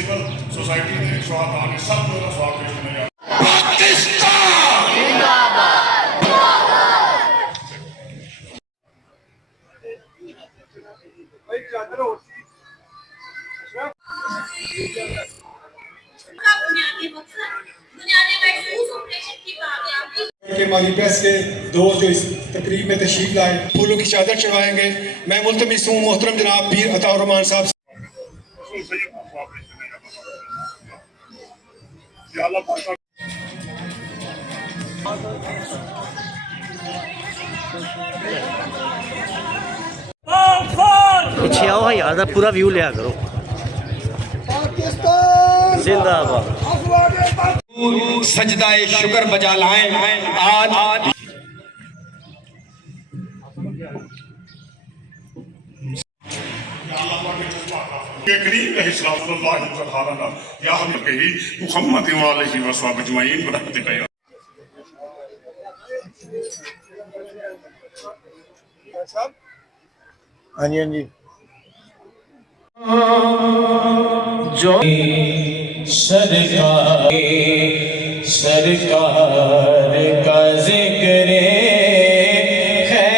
Civil society के शहादा ने सब लोग स्वागत करने जा के माली प्रेस के दोस्त जो इस तकरीब में तशरीफ लाए फूलों की चादर चढ़वाएंगे। मैं मुल्तमिस हूँ मोहतरम जनाब पीर अताउर रहमान साहब पीछे आओ यार दा पूरा व्यू लिया करो। जिंदाबाद। सजदाए शुक्र बजा लाएं आज के करीम सल्लल्लाहु अलैहि वसल्लम या हम कही मुहम्मद वालिहि वसहब अजमईन बरकत गया। हाँ जी हाँ जी जो सरकार का जिक्र है।